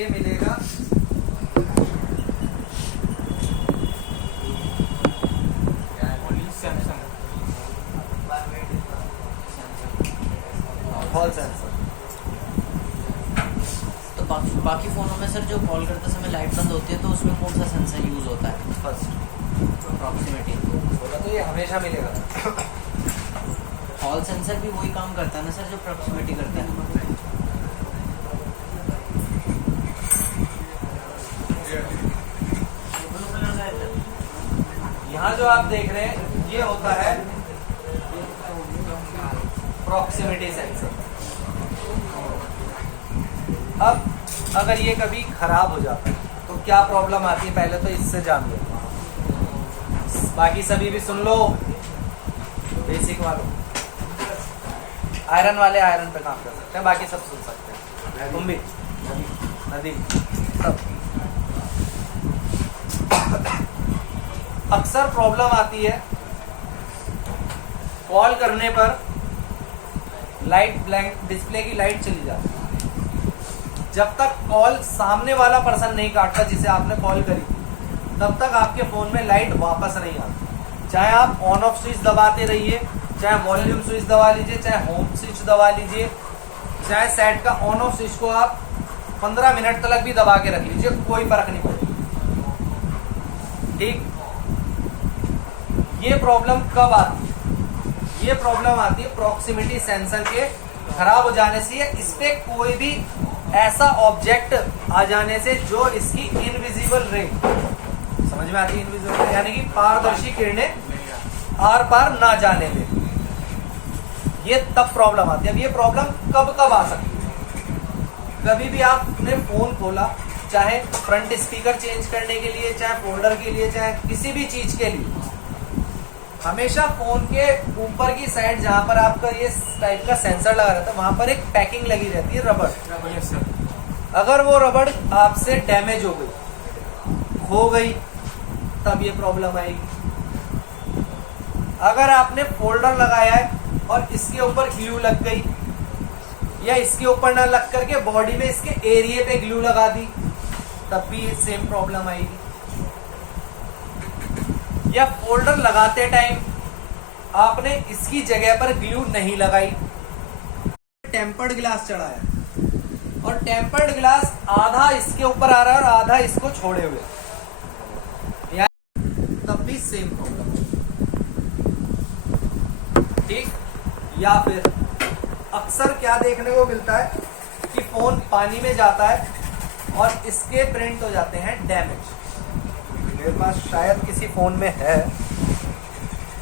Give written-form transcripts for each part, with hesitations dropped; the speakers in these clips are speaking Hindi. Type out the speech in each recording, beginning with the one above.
ये मिलेगा हॉल सेंसर। तो बाकी फ़ोनों में सर जो कॉल करते समय लाइट बंद होती है तो उसमें कौन सा सेंसर यूज़ होता है? First proximity. बोला तो ये हमेशा मिलेगा। हॉल सेंसर भी वही काम करता है ना सर जो प्रॉक्सिमिटी करता है? यहाँ जो आप देख रहे हैं ये होता है प्रॉक्सिमिटी सेंसर। अब अगर ये कभी खराब हो जाता है तो क्या प्रॉब्लम आती है, पहले तो इससे जान लो, बाकी सभी भी सुन लो, बेसिक वालों। आयरन वाले आयरन पे काम कर सकते हैं, बाकी सब सुन सकते हैं, तुम भी नदी सब। अक्सर प्रॉब्लम आती है कॉल करने पर लाइट ब्लैंक, डिस्प्ले की लाइट चली जाती है। जब तक कॉल सामने वाला पर्सन नहीं काटता जिसे आपने कॉल करी तब तक आपके फोन में लाइट वापस नहीं आती। चाहे आप ऑन ऑफ स्विच दबाते रहिए, चाहे वॉल्यूम स्विच दबा लीजिए, चाहे होम स्विच दबा लीजिए, चाहे सेट का ऑन ऑफ स्विच को आप 15 मिनट तक भी दबा के रख लीजिए, कोई फर्क नहीं पड़ेगा। ठीक, ये प्रॉब्लम कब आती है? ये प्रॉब्लम आती है प्रॉक्सिमिटी सेंसर के खराब हो जाने से, या इस पे कोई भी ऐसा ऑब्जेक्ट आ जाने से जो इसकी इनविजिबल रे, समझ में आती है इनविजिबल रे, यानी कि पारदर्शी किरणें आर पार ना जाने दे, ये तब प्रॉब्लम आती है। अब ये प्रॉब्लम कब कब आ सकती है? कभी भी आपने फोन खोला, चाहे फ्रंट स्पीकर चेंज करने के लिए, चाहे फोल्डर के लिए, चाहे किसी भी चीज के लिए, हमेशा फोन के ऊपर की साइड जहां पर आपका ये टाइप का सेंसर लगा रहता है वहां पर एक पैकिंग लगी रहती है, रबड़। अगर वो रबड़ आपसे डैमेज हो गई, खो गई, तब ये प्रॉब्लम आएगी। अगर आपने फोल्डर लगाया है और इसके ऊपर ग्लू लग गई, या इसके ऊपर ना लग करके बॉडी में इसके एरिया पे ग्लू लगा दी, तब भी ये सेम प्रॉब्लम आएगी। या फोल्डर लगाते टाइम आपने इसकी जगह पर ग्लू नहीं लगाई, टेम्पर्ड ग्लास चढ़ाया और टेम्पर्ड ग्लास आधा इसके ऊपर आ रहा है और आधा इसको छोड़े हुए, तब भी सेम प्रॉब्लम। ठीक, या फिर अक्सर क्या देखने को मिलता है कि फोन पानी में जाता है और इसके प्रिंट हो जाते हैं डैमेज। मेरे पास शायद किसी फोन में है,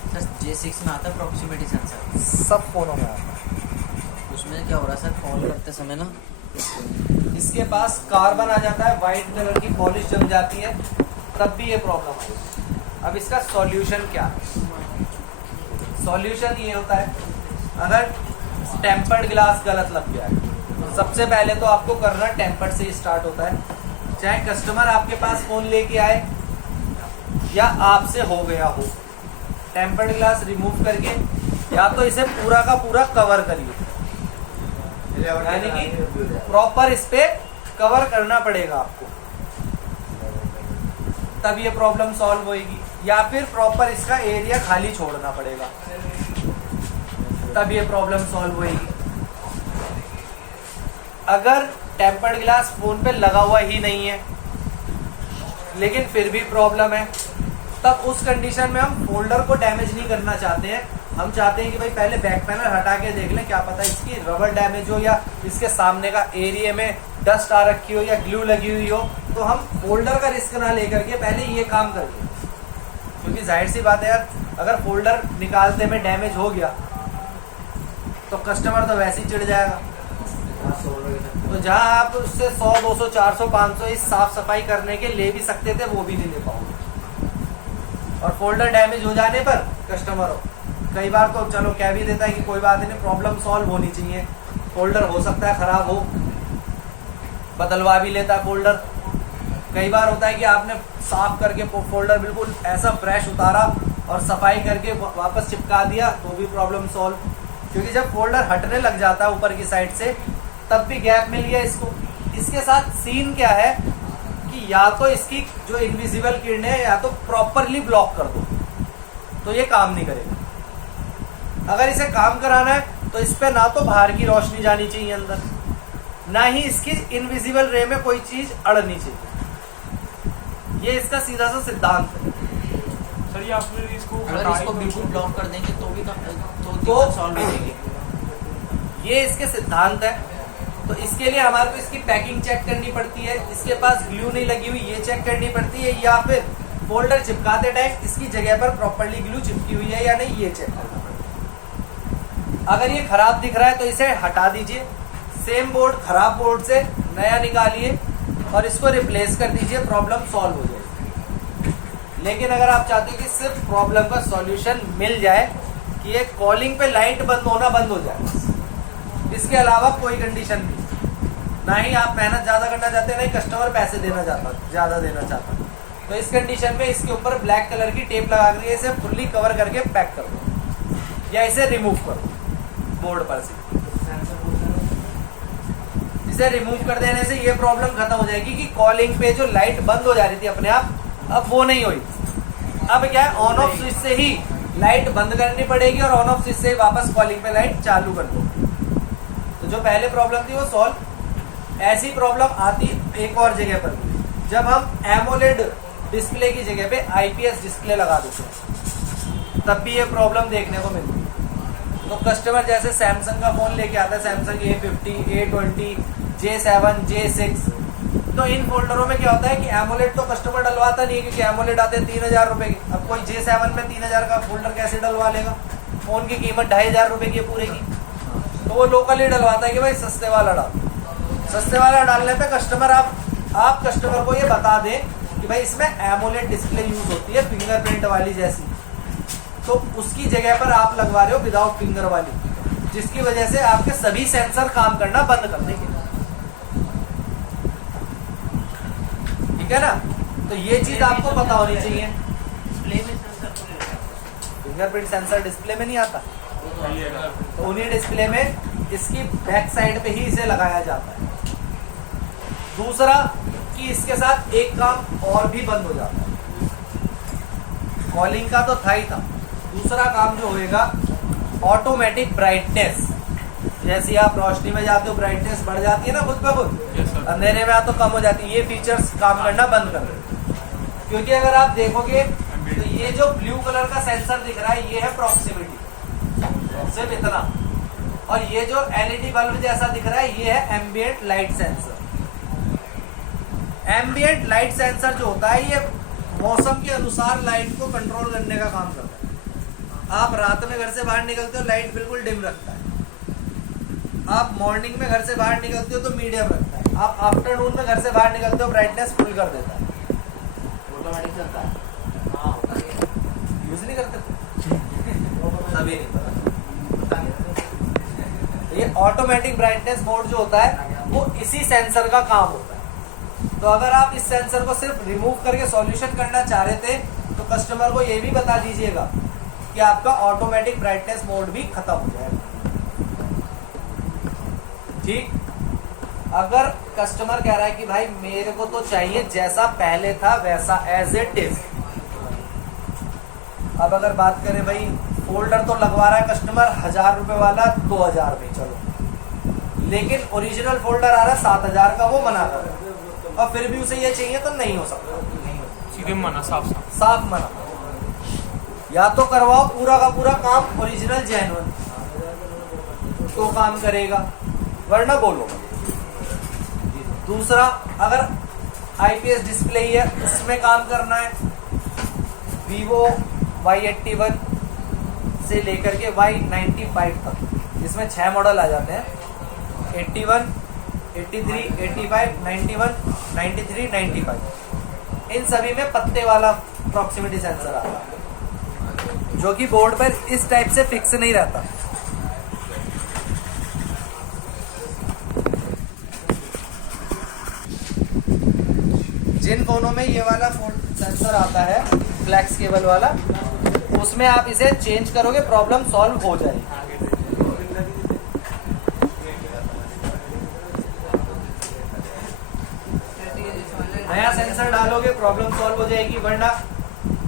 सर J6 में आता है प्रॉक्सिमिटी सेंसर, सब फोनों में आता है। उसमें क्या हो रहा है सर, कॉल करते समय ना इसके पास कार्बन आ जाता है, व्हाइट कलर की पॉलिश जम जाती है, तब भी ये प्रॉब्लम आएगी। अब इसका सॉल्यूशन क्या है? सॉल्यूशन ये होता है, अगर टेम्पर्ड ग्लास गलत लग गया है तो सबसे पहले तो आपको करना टेम्पर्ड से ही स्टार्ट होता है। चाहे कस्टमर आपके पास फोन लेके आए या आपसे हो गया हो, टेम्पर्ड ग्लास रिमूव करके या तो इसे पूरा का पूरा कवर करिए, यानी कि प्रॉपर इस पे कवर करना पड़ेगा आपको, तब ये प्रॉब्लम सॉल्व होएगी। या फिर प्रॉपर इसका एरिया खाली छोड़ना पड़ेगा, तब ये प्रॉब्लम सॉल्व होएगी। अगर टेम्पर्ड ग्लास फोन पे लगा हुआ ही नहीं है लेकिन फिर भी प्रॉब्लम है, तब उस कंडीशन में हम फोल्डर को डैमेज नहीं करना चाहते हैं। हम चाहते हैं कि भाई पहले बैक पैनल हटा के देख लें, क्या पता इसकी रबर डैमेज हो या इसके सामने का एरिया में डस्ट आ रखी हो या ग्लू लगी हुई हो, तो हम फोल्डर का रिस्क ना लेकर के पहले ये काम कर लें। क्योंकि जाहिर सी बात है यार, अगर फोल्डर निकालते में डैमेज हो गया तो कस्टमर तो वैसे ही चिढ़ जाएगा। तो जहां आप उससे 100, 200, 400, 500 इस साफ सफाई करने के ले भी सकते थे, वो भी नहीं ले पाओगे। और फोल्डर डैमेज हो जाने पर कस्टमर कई बार तो चलो कह भी देता है कि कोई बात नहीं, प्रॉब्लम सॉल्व होनी चाहिए, फोल्डर हो सकता है खराब हो, बदलवा भी लेता है फोल्डर। कई बार होता है कि आपने साफ करके फोल्डर बिल्कुल ऐसा फ्रेश उतारा और सफाई करके वापस चिपका दिया, तो भी प्रॉब्लम सॉल्व। क्योंकि जब फोल्डर हटने लग जाता है ऊपर की साइड से, तब भी गैप मिल गया इसको, इस इसके साथ सीन क्या है कि या तो इसकी जो इनविजिबल किरणें है या तो प्रॉपरली ब्लॉक कर दो, तो ये काम नहीं करेगा। अगर इसे काम कराना है तो इस पे ना तो बाहर की रोशनी जानी चाहिए अंदर, ना ही इसकी इनविजिबल रे में कोई चीज अड़नी चाहिए। ये इसका सीधा सा सिद्धांत है। सर ये आपने इसको अगर इसको बिल्कुल ब्लॉक कर देंगे तो भी तो दिक्कत सॉल्व हो जाएगी। ये इसके सिद्धांत है। तो इसके लिए हमारे को इसकी पैकिंग चेक करनी पड़ती है, इसके पास ग्लू नहीं लगी हुई ये चेक करनी पड़ती है, या फिर फोल्डर चिपकाते टाइम इसकी जगह पर प्रॉपर्ली ग्लू चिपकी हुई है या नहीं ये चेक करना पड़ेगा। अगर ये खराब दिख रहा है तो इसे हटा दीजिए, सेम बोर्ड खराब बोर्ड से नया निकालिए और इसको रिप्लेस कर दीजिए, प्रॉब्लम सॉल्व हो जाएगी। लेकिन अगर आप चाहते हो कि सिर्फ प्रॉब्लम का सॉल्यूशन मिल जाए कि ये कॉलिंग पे लाइट बंद होना बंद हो जाए, इसके अलावा कोई कंडीशन नहीं, ना ही आप मेहनत ज़्यादा करना चाहते हैं, ना ही कस्टमर पैसे देना चाहता ज़्यादा देना चाहता, तो इस कंडीशन में इसके ऊपर ब्लैक कलर की टेप लगा कर इसे फुल्ली कवर करके पैक कर दो या इसे रिमूव कर दो बोर्ड पर से। इसे रिमूव कर देने से ये प्रॉब्लम खत्म हो जाएगी कि कॉलिंग पे जो लाइट बंद हो जा रही थी अपने आप, अब वो नहीं हुई। अब क्या है, ऑन ऑफ स्विच से ही लाइट बंद करनी पड़ेगी और ऑन ऑफ स्विच से ही वापस कॉलिंग पे लाइट चालू कर दो। तो जो पहले प्रॉब्लम थी वो सॉल्व। ऐसी प्रॉब्लम आती एक और जगह पर, जब हम एमोलेड डिस्प्ले की जगह पे आईपीएस डिस्प्ले लगा देते हैं, तब भी ये प्रॉब्लम देखने को मिलती है। तो कस्टमर जैसे सैमसंग का फोन लेके आता है, Samsung A50, A20, J7, J6, तो इन फोल्डरों में क्या होता है कि एमोलेड तो कस्टमर डलवाता नहीं है, क्योंकि एमोलेड आते हैं 3000 रुपए के। अब कोई J7 में 3000 का फोल्डर कैसे डलवा लेगा? फोन की कीमत 2500 रुपए की है पूरे की, तो वो लोकल ही डलवाता है कि भाई सस्ते वाला डाल। सस्ते वाला डालने पे कस्टमर आप कस्टमर को ये बता दें कि भाई इसमें एमोलेड डिस्प्ले यूज होती है फिंगरप्रिंट वाली जैसी, तो उसकी जगह पर आप लगवा रहे हो विदाउट फिंगर वाली, जिसकी वजह से आपके सभी सेंसर काम करना बंद कर देंगे। ठीक है ना? तो ये चीज आपको पता होनी चाहिए। फिंगरप्रिंट सेंसर डिस्प्ले में नहीं आता, तो उन्हीं डिस्प्ले में इसकी बैक साइड पे ही इसे लगाया जाता है। दूसरा कि इसके साथ एक काम और भी बंद हो जाता है, कॉलिंग का तो था ही था, दूसरा काम जो होएगा ऑटोमेटिक ब्राइटनेस। जैसे आप रोशनी में जाते हो ब्राइटनेस बढ़ जाती है ना खुद ब खुद, अंधेरे में तो कम हो जाती है। ये फीचर्स काम करना बंद कर देते, क्योंकि अगर आप देखोगे तो ये जो ब्लू कलर का सेंसर दिख रहा है ये है प्रॉक्सिमिटी, सिर्फ इतना। और ये जो एलईडी बल्ब जैसा दिख रहा है ये है ambient light sensor. Ambient light sensor जो होता है ये मौसम के अनुसार लाइट को कंट्रोल करने का काम करता है। आप रात में घर से बाहर निकलते हो लाइट बिल्कुल डिम रखता है, आप मॉर्निंग में घर से बाहर निकलते हो तो मीडियम रखता है, आप आफ्टरनून में घर से बाहर निकलते हो ब्राइटनेस फुल कर देता है। ऑटोमेटिक चलता है, यूज नहीं करते तभी नहीं पता। ये ऑटोमेटिक ब्राइटनेस मोड जो होता है वो इसी सेंसर का काम होता है। तो अगर आप इस सेंसर को सिर्फ रिमूव करके सॉल्यूशन करना चाह रहे थे तो कस्टमर को ये भी बता दीजिएगा कि आपका ऑटोमेटिक ब्राइटनेस मोड भी खत्म हो जाएगा। ठीक, अगर कस्टमर कह रहा है कि भाई मेरे को तो चाहिए जैसा पहले था वैसा एज इट इज। अब अगर बात करें भाई फोल्डर तो लगवा रहा है कस्टमर 1000 रुपए वाला 2000 में, चलो, लेकिन ओरिजिनल फोल्डर आ रहा है 7000 का, वो मना कर रहा है और फिर भी उसे ये चाहिए तो नहीं हो सकता, सीधे मना, साफ मना। या तो करवाओ पूरा का पूरा काम ओरिजिनल जेन्युइन, तो काम करेगा, वरना बोलो। दूसरा, अगर आईपीएस डिस्प्ले ही है उसमें काम करना है, वीवो Y81 से लेकर के Y95 तक, इसमें 6 मॉडल आ जाते हैं, 81, 83, 85, 91, 93, 95। इन सभी में पत्ते वाला प्रॉक्सिमिटी सेंसर आता है, जो कि बोर्ड पर इस टाइप से फिक्स नहीं रहता। जिन फोनों में ये वाला सेंसर आता है फ्लैक्स केबल वाला, उसमें आप इसे चेंज करोगे प्रॉब्लम सॉल्व हो जाएगी। नया सेंसर डालोगे प्रॉब्लम सॉल्व हो जाएगी, वरना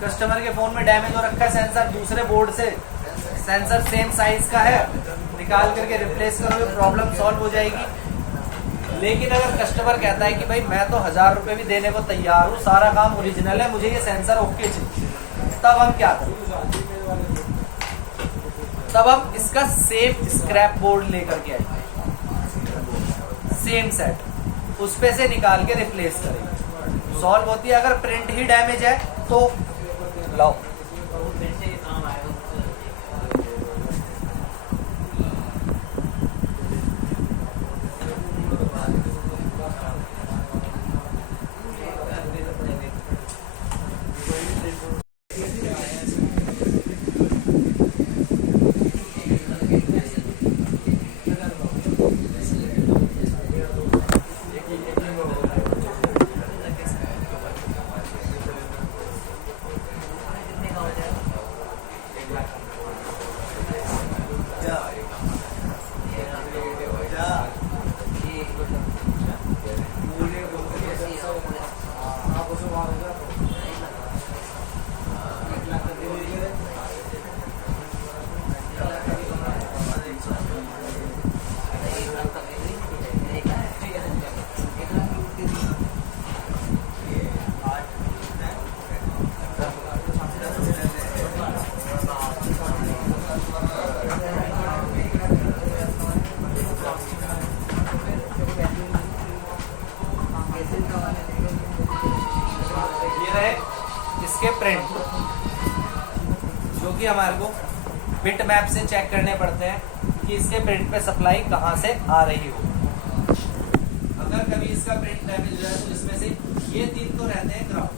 कस्टमर के फोन में डैमेज हो रखा है सेंसर, दूसरे बोर्ड से सेंसर सेम साइज का है, निकाल करके रिप्लेस करोगे प्रॉब्लम सॉल्व हो जाएगी। लेकिन अगर कस्टमर कहता है कि भाई मैं तो 1000 रुपए भी देने को तैयार हूँ, सारा काम ओरिजिनल है, मुझे ये सेंसर ओके चाहिए, तब हम क्या करें? तब हम इसका सेम स्क्रैप बोर्ड लेकर के आएंगे, सेम सेट, उस पे से निकाल के रिप्लेस करेंगे, सॉल्व होती है। अगर प्रिंट ही डैमेज है तो लाओ, इसके प्रिंट जो कि हमारे को बिट मैप से चेक करने पड़ते हैं कि इसके प्रिंट पे सप्लाई कहाँ से आ रही हो। अगर कभी इसका प्रिंट डैमेज हो जाए तो इसमें से ये 3 तो रहते हैं ग्राउंड,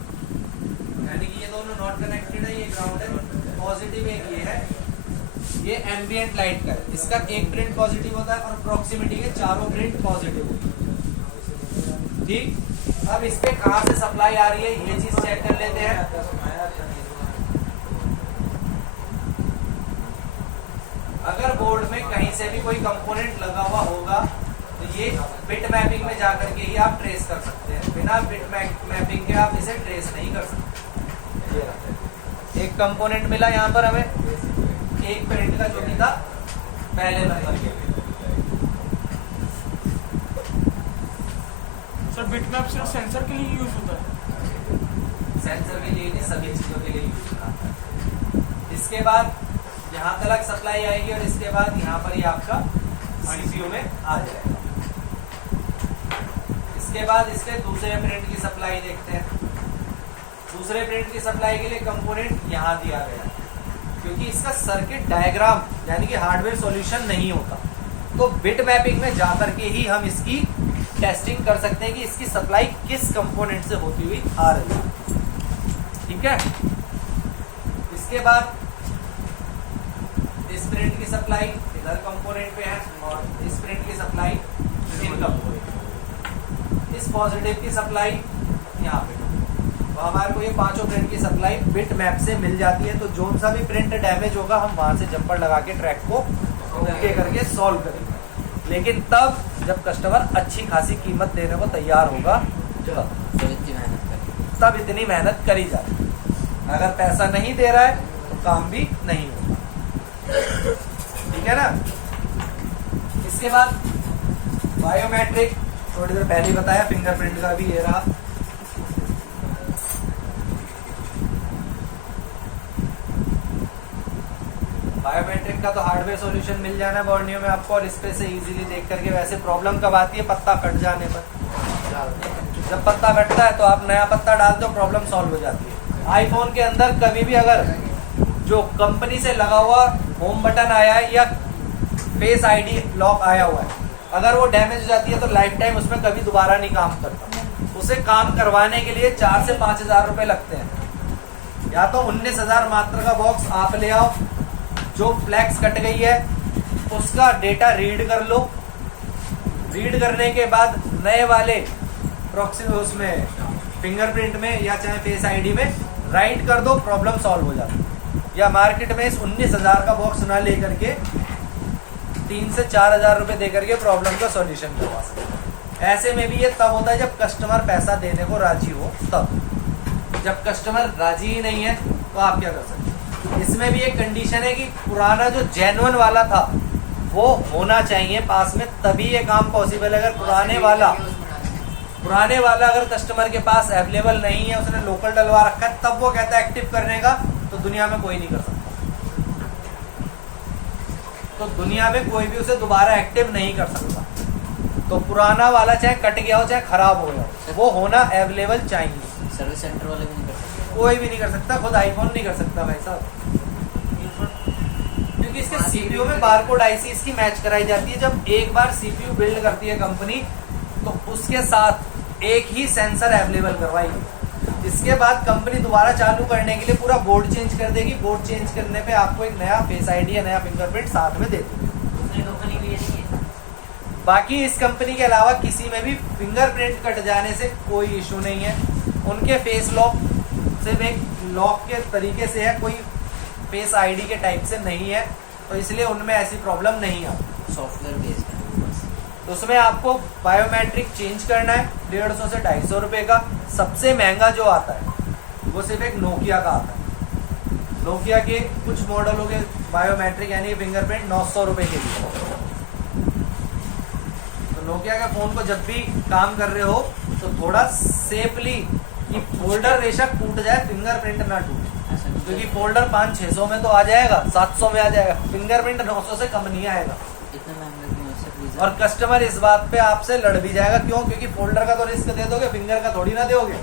यानी कि ये दोनों नॉट कनेक्टेड है, ये ग्राउंड है, पॉजिटिव एक ये है, ये एम्बिएंट लाइट का है, इसका एक प्रिंट पॉजिटिव होता है और प्रॉक्सिमिटी के चारों प्रिंट पॉजिटिव होते हैं। ठीक, अब इस पे कहां से सप्लाई आ रही है ये चीज चेक कर लेते हैं। अगर बोर्ड में कहीं से भी कोई कंपोनेंट लगा हुआ होगा तो ये बिट मैपिंग में जाकर के ही आप ट्रेस कर सकते हैं, बिना बिट मैपिंग के आप इसे ट्रेस नहीं कर सकते। एक कंपोनेंट मिला यहाँ पर हमें, एक प्रिंट का जो भी था पहले नंबर के। सर बिटमैप सिर्फ सेंसर के लिए यूज होता है? सेंसर के लिए नहीं, सभी चीजों के लिए यूज होता है। इसके बाद यहाँ तक सप्लाई आएगी और इसके बाद यहाँ पर ही आपका सीपीयू में आ जाएगा। इसके बाद इसके दूसरे प्रिंट की सप्लाई देखते हैं। दूसरे प्रिंट की सप्लाई के लिए कंपोनेंट यहाँ दिया गया है, क्योंकि इसका सर्किट डायग्राम यानी कि हार्डवेयर सॉल्यूशन नहीं होता, तो बिट मैपिंग में जाकर के ही हम इसकी टेस्टिंग कर सकते हैं कि इसकी सप्लाई किस कंपोनेंट से होती हुई आ रही है। ठीक है, इसके बाद इस प्रिंट की सप्लाई इधर कंपोनेंट पे है और इस प्रिंट की सप्लाई इन कंपोनेंट, इस पॉजिटिव की सप्लाई यहाँ पे। तो हमारे को ये पांचों प्रिंट की सप्लाई बिट मैप से मिल जाती है। तो जो सा भी प्रिंट डैमेज होगा हम वहां से जंपर लगा के ट्रैक को ओके करके सॉल्व करेंगे, लेकिन तब जब कस्टमर अच्छी खासी कीमत देने को तैयार होगा तब इतनी मेहनत करी जाती है। अगर पैसा नहीं दे रहा है तो काम भी नहीं होगा। ठीक है ना। इसके बाद बायोमेट्रिक, थोड़ी देर पहले बताया, फिंगरप्रिंट का भी ये रहा। बायोमेट्रिक का तो हार्डवेयर सॉल्यूशन मिल जाना है बॉर्नियो में आपको, और इस पे से इजीली देख करके। वैसे प्रॉब्लम कब आती है? पत्ता कट जाने पर। जब पत्ता कटता है तो आप नया पत्ता डालते हो, प्रॉब्लम सॉल्व हो जाती है। आईफोन के अंदर कभी भी अगर जो कंपनी से लगा हुआ होम बटन आया है या फेस आईडी लॉक आया हुआ है, अगर वो डैमेज हो जाती है तो लाइफ टाइम उसमें कभी दोबारा नहीं काम करता। उसे काम करवाने के लिए 4 से 5 हजार रुपए लगते हैं। या तो 19,000 मात्र का बॉक्स आप ले आओ, जो फ्लैक्स कट गई है उसका डेटा रीड कर लो, रीड करने के बाद नए वाले प्रॉक्सी उसमें फिंगरप्रिंट में या चाहे फेस आईडी में राइट कर दो, प्रॉब्लम सॉल्व हो जाती है। या मार्केट में इस 19,000 का बॉक्स ना लेकर के 3 से 4 हजार रुपए दे करके प्रॉब्लम का सॉल्यूशन करवा सकते हैं। ऐसे में भी ये तब होता है जब कस्टमर पैसा देने को राजी हो, तब। जब कस्टमर राजी ही नहीं है तो आप क्या कर सकते हैं। इसमें भी एक कंडीशन है कि पुराना जो जेन्युइन वाला था वो होना चाहिए पास में, तभी ये काम पॉसिबल है। अगर पुराने वाला अगर कस्टमर के पास अवेलेबल नहीं है, उसने लोकल डलवा रखा है, तब वो कहता है एक्टिव करने का, तो दुनिया में कोई नहीं कर सकता। तो दुनिया में कोई भी उसे दोबारा एक्टिव नहीं कर सकता। तो पुराना वाला चाहे कट गया हो चाहे खराब हो गया हो, वो होना अवेलेबल चाहिए। सर्विस सेंटर वाले भी नहीं कर सकते। कोई भी नहीं कर सकता, खुद आईफोन नहीं कर सकता भाई साहब, क्योंकि इसके सीपीयू में बारकोड आईसी इसकी मैच कराई जाती है। जब एक बार सीपीयू बिल्ड करती है कंपनी, तो उसके साथ एक ही सेंसर अवेलेबल करवाएगी। इसके बाद कंपनी दोबारा चालू करने के लिए पूरा बोर्ड चेंज कर देगी। बोर्ड चेंज करने पे आपको एक नया फेस आईडी या नया फिंगरप्रिंट साथ में दे देगी। दूसरी कंपनी भी ये नहीं है। बाकी इस कंपनी के अलावा किसी में भी फिंगरप्रिंट कट जाने से कोई इशू नहीं है। उनके फेस लॉक सिर्फ एक लॉक के तरीके से है, कोई फेस आईडी के टाइप से नहीं है, तो इसलिए उनमें ऐसी प्रॉब्लम नहीं आती। सॉफ्टवेयर बेस्ड है बस। तो उसमें आपको बायोमेट्रिक चेंज करना है 150 से 250 रुपये का। सबसे महंगा जो आता है वो सिर्फ एक नोकिया का आता है। नोकिया के कुछ मॉडलों के बायोमेट्रिक यानी फिंगरप्रिंट 900 रुपये के लिए। तो नोकिया के फ़ोन को जब भी काम कर रहे हो तो थोड़ा सेफली, कि फोल्डर बेशक टूट जाए, फिंगरप्रिंट ना टूटे, क्योंकि फोल्डर 500-600 में तो आ जाएगा, 700 में आ जाएगा, फिंगरप्रिंट 900 से कम नहीं आएगा। इतना महंगा क्यों है सर रीजन? और कस्टमर इस बात पे आपसे लड़ भी जाएगा, क्यों? क्योंकि फोल्डर का तो रिस्क दे दोगे, फिंगर का थोड़ी ना दोगे।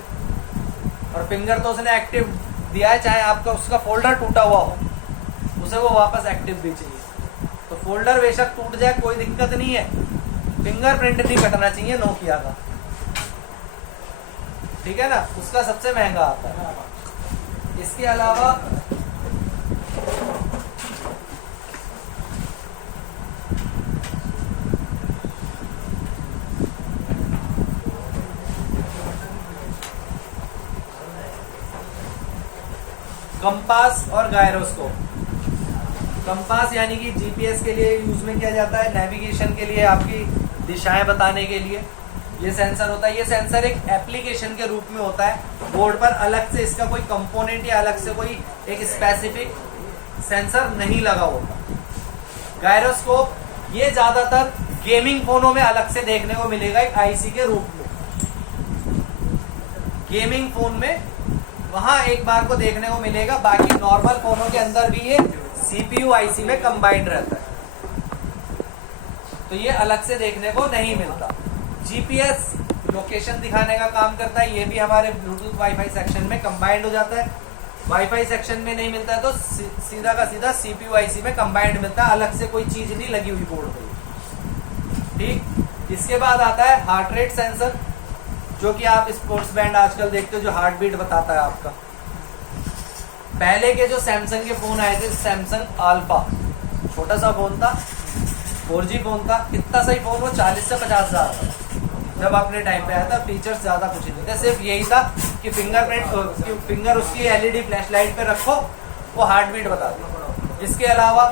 और फिंगर तो उसने एक्टिव दिया है, चाहे आपका उसका फोल्डर टूटा हुआ हो, उसे वो वापस एक्टिव भी चाहिए। तो फोल्डर बेशक टूट जाए कोई दिक्कत नहीं है, फिंगरप्रिंट नहीं कटना चाहिए नोकिया का, ठीक है ना। उसका सबसे महंगा आता है। इसके अलावा कंपास और गायरोस्कोप। कंपास यानी कि जीपीएस के लिए यूज में किया जाता है, नेविगेशन के लिए, आपकी दिशाएं बताने के लिए ये सेंसर होता है। ये सेंसर एक एप्लीकेशन के रूप में होता है, बोर्ड पर अलग से इसका कोई कंपोनेंट या अलग से कोई एक स्पेसिफिक सेंसर नहीं लगा होता। गायरोस्कोप ये ज्यादातर गेमिंग फोनों में अलग से देखने को मिलेगा एक आईसी के रूप में। गेमिंग फोन में वहां एक बार को देखने को मिलेगा, बाकी नॉर्मल फोनों के अंदर भी ये सीपीयू आईसी में कंबाइंड रहता है, तो ये अलग से देखने को नहीं मिलता। जीपीएस लोकेशन दिखाने का काम करता है, ये भी हमारे ब्लूटूथ वाईफाई सेक्शन में कंबाइंड हो जाता है। वाईफाई सेक्शन में नहीं मिलता है तो सीधा का सीधा सीपीयू आईसी में कंबाइंड मिलता है, अलग से कोई चीज नहीं लगी हुई बोर्ड पे, ठीक। इसके बाद आता है हार्ट रेट सेंसर, जो कि आप स्पोर्ट्स बैंड आजकल देखते हो, जो हार्ट बीट बताता है आपका। पहले के जो सैमसंग के फोन आए थे, सैमसंग अल्फा, छोटा सा फोन था, 4G फोन था, इतना सही फोन, वो 40 से 50 हजार था जब अपने टाइम पे आया था। फीचर्स ज्यादा कुछ नहीं थे, सिर्फ यही था कि फिंगरप्रिंट, फिंगर उसकी एलईडी फ्लैश लाइट पे रखो, वो हार्ट बीट बता दे। इसके अलावा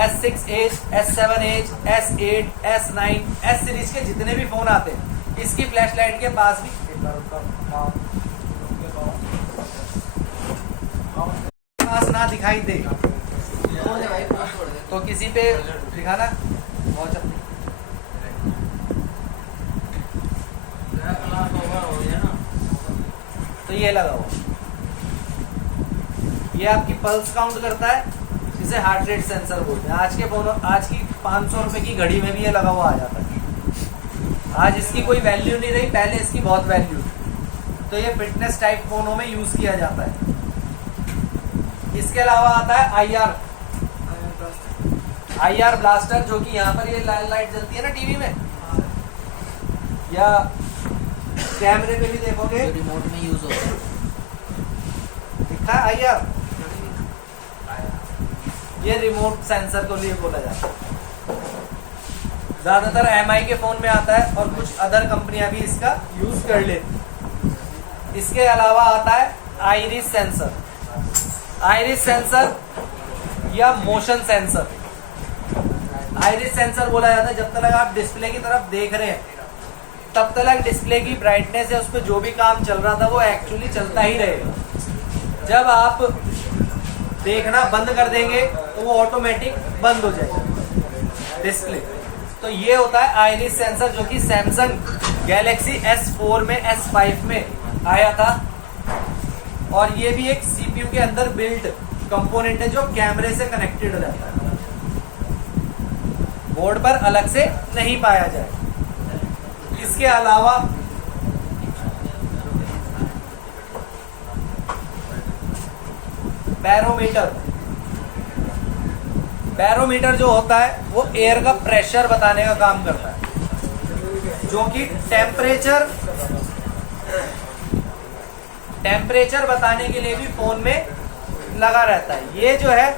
S6 as, S7 as, S8, S9, S series के जितने भी फोन आते हैं, इसकी फ्लैश लाइट के पास भी पास ना दिखाई दे तो किसी पे दिखाना बहुत अपनी। तो ये लगा हुआ, ये आपकी पल्स काउंट करता है, इसे हार्ट रेट सेंसर बोलते हैं। आज के फोन, आज की 500 रुपए की घड़ी में भी ये लगा हुआ आ जाता है। आज इसकी कोई वैल्यू नहीं रही, पहले इसकी बहुत वैल्यू थी, तो ये फिटनेस टाइप फोनों में यूज किया जाता है। इसके अलावा आता है आईआर ब्लास्टर, जो कि यहाँ पर ये लाल लाइट जलती है ना टीवी में, या कैमरे पे भी देखोगे रिमोट में यूज होता है, दिखा है आईआर, ये रिमोट सेंसर को लिए बोला जाता है। ज्यादातर एमआई के फोन में आता है और कुछ अदर कंपनियां भी इसका यूज कर लेती। इसके अलावा आता है आइरिस सेंसर। आइरिस सेंसर या मोशन सेंसर, आइरिस सेंसर बोला जाता है जब तक आप डिस्प्ले की तरफ देख रहे हैं तब तक डिस्प्ले की ब्राइटनेस या उस पर जो भी काम चल रहा था वो एक्चुअली चलता ही रहेगा। जब आप देखना बंद कर देंगे तो वो ऑटोमेटिक बंद हो जाएगा डिस्प्ले। तो ये होता है आइरिस सेंसर, जो कि सैमसंग गैलेक्सी S4 में S5 में आया था। और ये भी एक सीपीयू के अंदर बिल्ट कंपोनेंट है जो कैमरे से कनेक्टेड रहता है, बोर्ड पर अलग से नहीं पाया जाए। इसके अलावा बैरोमीटर जो होता है वो एयर का प्रेशर बताने का काम करता है, जो कि टेम्परेचर बताने के लिए भी फोन में लगा रहता है। ये जो है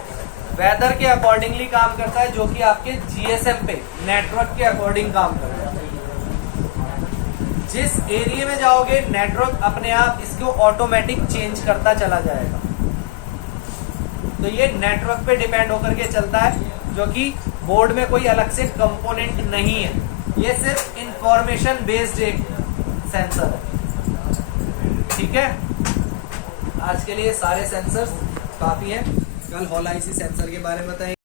वेदर के अकॉर्डिंगली काम करता है, जो कि आपके जीएसएम पे नेटवर्क के अकॉर्डिंग काम करता है। जिस एरिया में जाओगे नेटवर्क अपने आप इसको ऑटोमेटिक चेंज करता चला जाएगा। तो ये नेटवर्क पे डिपेंड होकर के चलता है, जो कि बोर्ड में कोई अलग से कंपोनेंट नहीं है। ये सिर्फ इंफॉर्मेशन बेस्ड एक सेंसर है। ठीक है, आज के लिए सारे सेंसर्स काफी हैं। कल हॉल आईसी सेंसर के बारे में बताएंगे।